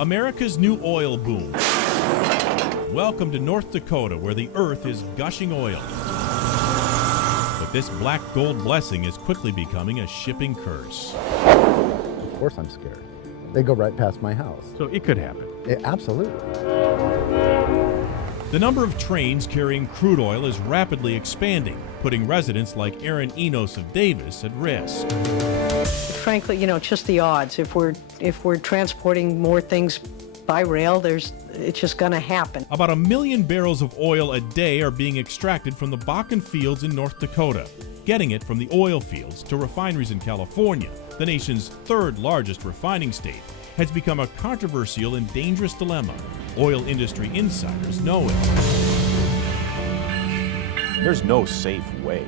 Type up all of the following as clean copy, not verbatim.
America's new oil boom. Welcome to North Dakota, where the earth is gushing oil. But this black gold blessing is quickly becoming a shipping curse. Of course I'm scared. They go right past my house. So it could happen. Absolutely. The number of trains carrying crude oil is rapidly expanding, putting residents like Aaron Enos of Davis at risk. Frankly, it's just the odds. If we're transporting more things by rail, it's just going to happen. About 1 million barrels of oil a day are being extracted from the Bakken fields in North Dakota, getting it from the oil fields to refineries in California, the nation's third largest refining state, has become a controversial and dangerous dilemma. Oil industry insiders know it. There's no safe way,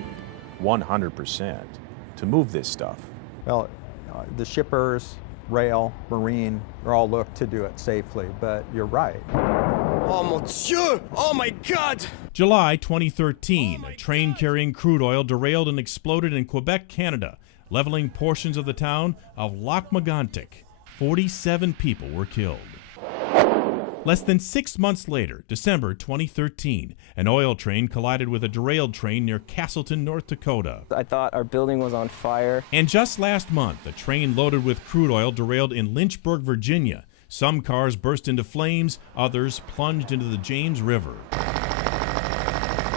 100%, to move this stuff. Well, the shippers, rail, marine, they all look to do it safely, but you're right. Oh mon Dieu! Oh my God! July 2013, a train carrying crude oil derailed and exploded in Quebec, Canada, leveling portions of the town of Lac-Mégantic. 47 people were killed. Less than 6 months later, December 2013, an oil train collided with a derailed train near Castleton, North Dakota. I thought our building was on fire. And just last month, a train loaded with crude oil derailed in Lynchburg, Virginia. Some cars burst into flames, others plunged into the James River.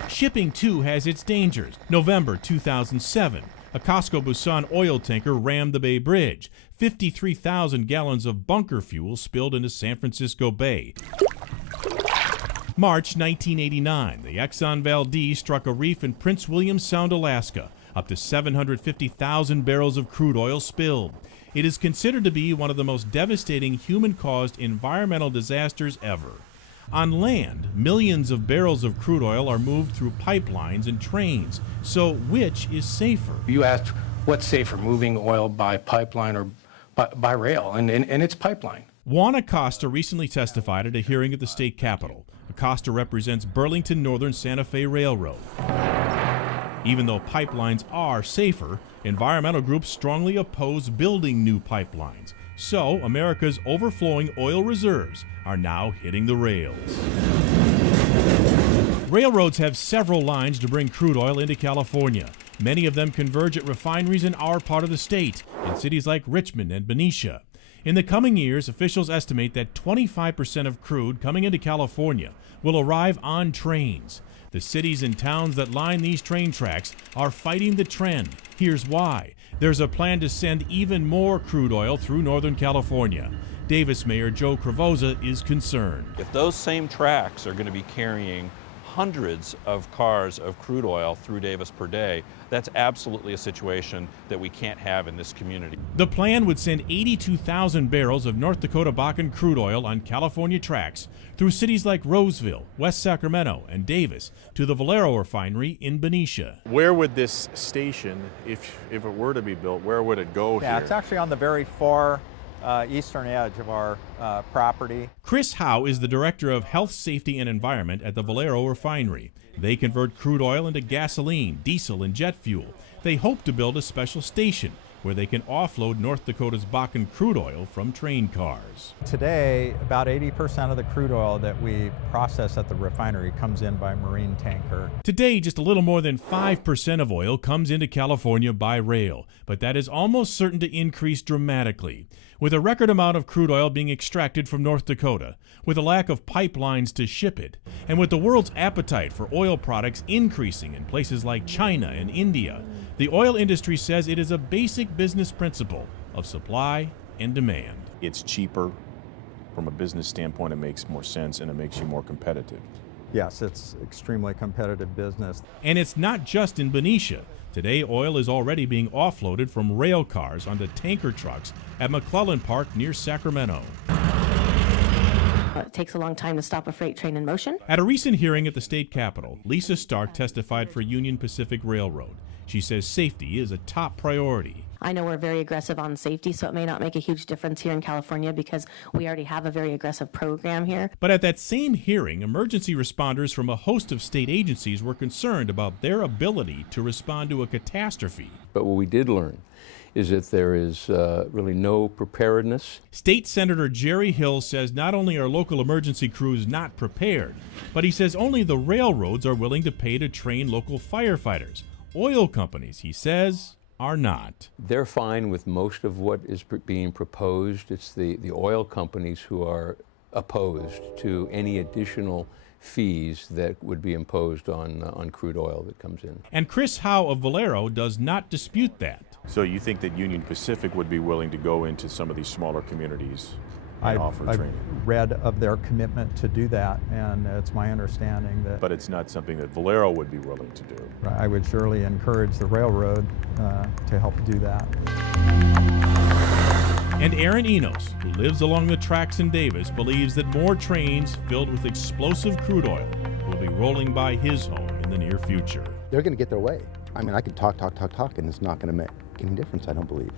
Shipping, too, has its dangers. November 2007, a Costco Busan oil tanker rammed the Bay Bridge. 53,000 gallons of bunker fuel spilled into San Francisco Bay. March 1989, the Exxon Valdez struck a reef in Prince William Sound, Alaska. Up to 750,000 barrels of crude oil spilled. It is considered to be one of the most devastating human-caused environmental disasters ever. On land, millions of barrels of crude oil are moved through pipelines and trains. So which is safer? You asked what's safer, moving oil by pipeline or by rail, and it's pipeline. Juan Acosta recently testified at a hearing at the state capitol. Acosta represents Burlington Northern Santa Fe Railroad. Even though pipelines are safer, environmental groups strongly oppose building new pipelines. So America's overflowing oil reserves are now hitting the rails. Railroads have several lines to bring crude oil into California. Many of them converge at refineries in our part of the state, in cities like Richmond and Benicia. In the coming years, officials estimate that 25% of crude coming into California will arrive on trains. The cities and towns that line these train tracks are fighting the trend. Here's why. There's a plan to send even more crude oil through Northern California. Davis Mayor Joe Cravoza is concerned. If those same tracks are going to be carrying hundreds of cars of crude oil through Davis per day, that's absolutely a situation that we can't have in this community. The plan would send 82,000 barrels of North Dakota Bakken crude oil on California tracks through cities like Roseville, West Sacramento, and Davis to the Valero refinery in Benicia. Where would this station, if it were to be built, where would it go here? Yeah, it's actually on the very far eastern edge of our property. Chris Howe is the Director of Health, Safety, and Environment at the Valero refinery. They convert crude oil into gasoline, diesel, and jet fuel. They hope to build a special station where they can offload North Dakota's Bakken crude oil from train cars. Today, about 80% of the crude oil that we process at the refinery comes in by marine tanker. Today, just a little more than 5% of oil comes into California by rail, but that is almost certain to increase dramatically. With a record amount of crude oil being extracted from North Dakota, with a lack of pipelines to ship it, and with the world's appetite for oil products increasing in places like China and India, the oil industry says it is a basic business principle of supply and demand. It's cheaper. From a business standpoint, it makes more sense and it makes you more competitive. Yes, it's extremely competitive business. And it's not just in Benicia. Today, oil is already being offloaded from rail cars onto tanker trucks at McClellan Park near Sacramento. It takes a long time to stop a freight train in motion. At a recent hearing at the state capitol, Lisa Stark testified for Union Pacific Railroad. She says safety is a top priority. I know we're very aggressive on safety, so it may not make a huge difference here in California because we already have a very aggressive program here. But at that same hearing, emergency responders from a host of state agencies were concerned about their ability to respond to a catastrophe. But what we did learn is that there is really no preparedness. State Senator Jerry Hill says not only are local emergency crews not prepared, but he says only the railroads are willing to pay to train local firefighters. Oil companies, he says, are not. They're fine with most of what is being proposed. It's the oil companies who are opposed to any additional fees that would be imposed on crude oil that comes in. And Chris Howe of Valero does not dispute that. So you think that Union Pacific would be willing to go into some of these smaller communities and offer training? I've read of their commitment to do that, and it's my understanding that... But it's not something that Valero would be willing to do. I would surely encourage the railroad to help do that. And Aaron Enos, who lives along the tracks in Davis, believes that more trains filled with explosive crude oil will be rolling by his home in the near future. They're going to get their way. I mean, I can talk, and it's not going to make any difference, I don't believe.